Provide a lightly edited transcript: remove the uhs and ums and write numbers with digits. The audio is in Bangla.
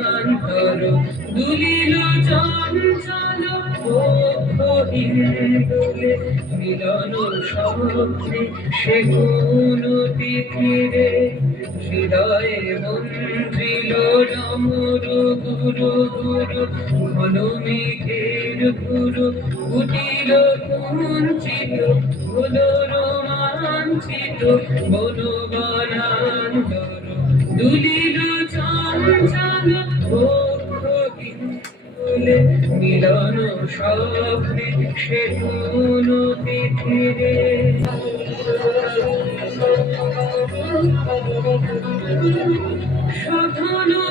প্রান্তর দুলিল চঞ্চল হিন্দুলে মিলন স্বপ্নে সে কোন তিথিরে হৃদয়ে মন্ত্রিল ডমরু গুরু গুরু ঘন মেঘের গুরু কুটিল কুঞ্চিত হল রোমাঞ্চিত বনবনান্তর দুলিল চঞ্চল মিলন স্বপ্নে সে কোন তিথিরে শোধন